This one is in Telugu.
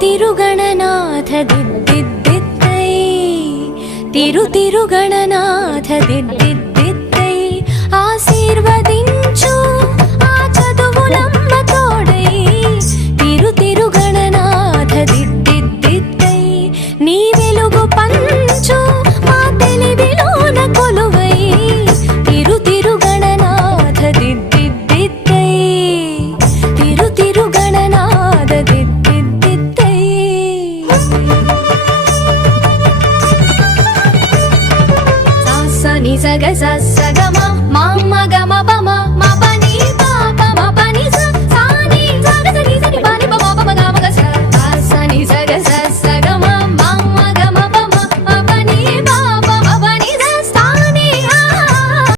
తిరుగణనాథ దిద్దిద్దిద్దై తిరుగణనాథ దిద్దిద్దిద్దై ఆశీర్వదించు ఆ చదువులమ్మ తోడై తిరుగణనాథ దిద్దిద్దిద్దై నీ వెలుగు పంచు మా తెలివిలోన కొలువై తిరుగణనాథ దిద్దిద్దిద్దై తిరుగణనాథ దిద్దిద్దిద్దై స ని స గ స స గ మ మ గ మ ప మ ప